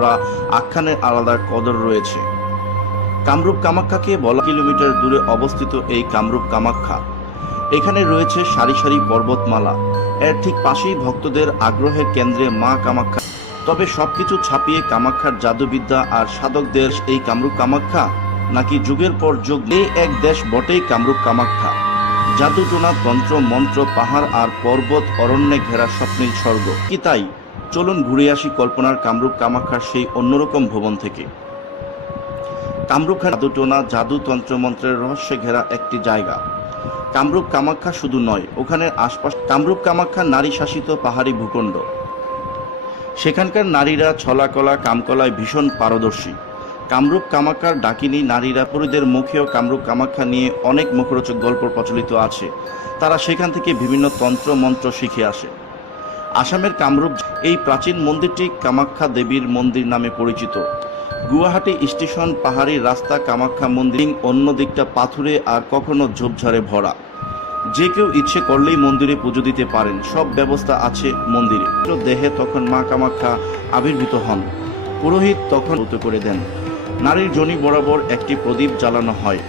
ভরা আখ্যানের আলাদা কদর রয়েছে। কামরূপ কামাখ্যাকে বলা কিলোমিটার দূরে অবস্থিত এই কামরূপ কামাখ্যা, এখানে রয়েছে সারি সারি পর্বতমালা। এর ঠিক পাশেই ভক্তদের আগ্রহের কেন্দ্রে মা কামাখ্যা। তবে সবকিছু ছাপিয়ে কামাখ্যার জাদুবিদ্যা আর সাধকদের এই কামরূপ কামাখ্যা, নাকি যুগের পর যুগ এই এক দেশ বটেই কামরূপ কামাখ্যা। জাদুটোনা, তন্ত্র মন্ত্র, পাহাড় আর পর্বত অরণ্যে ঘেরা স্বপ্নের স্বর্গ কি তাই? চলুন ঘুরে আসি কল্পনার কামরূপ কামাখ্যার সেই অন্যরকম ভবন থেকে। কামরূপ জাদুটোনা, জাদু, তন্ত্রমন্ত্রের রহস্যে ঘেরা একটি জায়গা। কামরূপ কামাখ্যা শুধু নয়, ওখানের আশপাশ কামরূপ কামাখ্যা নারী শাসিত পাহাড়ি ভূখণ্ড। সেখানকার নারীরা ছলাকলা, কামকলায় ভীষণ পারদর্শী। কামরূপ কামাখ্যার ডাকিনী নারীরা পরিদের মুখেও কামরূপ কামাখ্যা নিয়ে অনেক মুখরোচক গল্প প্রচলিত আছে। তারা সেখান থেকে বিভিন্ন তন্ত্র মন্ত্র শিখে আসে। আসামের কামরূপ এই প্রাচীন মন্দিরটি কামাখ্যা দেবীর মন্দির নামে পরিচিত। গুয়াহাটি স্টেশন পাহাড়ি রাস্তা, কামাখ্যা মন্দির অন্য দিকটা পাথুরে আর কখনো ঝোপঝাড়ে ভরা। যে কেউ ইচ্ছে করলেই মন্দিরে পুজো দিতে পারেন, সব ব্যবস্থা আছে মন্দিরে। দেহে তখন মা কামাখ্যা আবির্ভূত হন, পুরোহিত তখন করে দেন। নারীর যোনি বরাবর একটি প্রদীপ জ্বালানো হয়।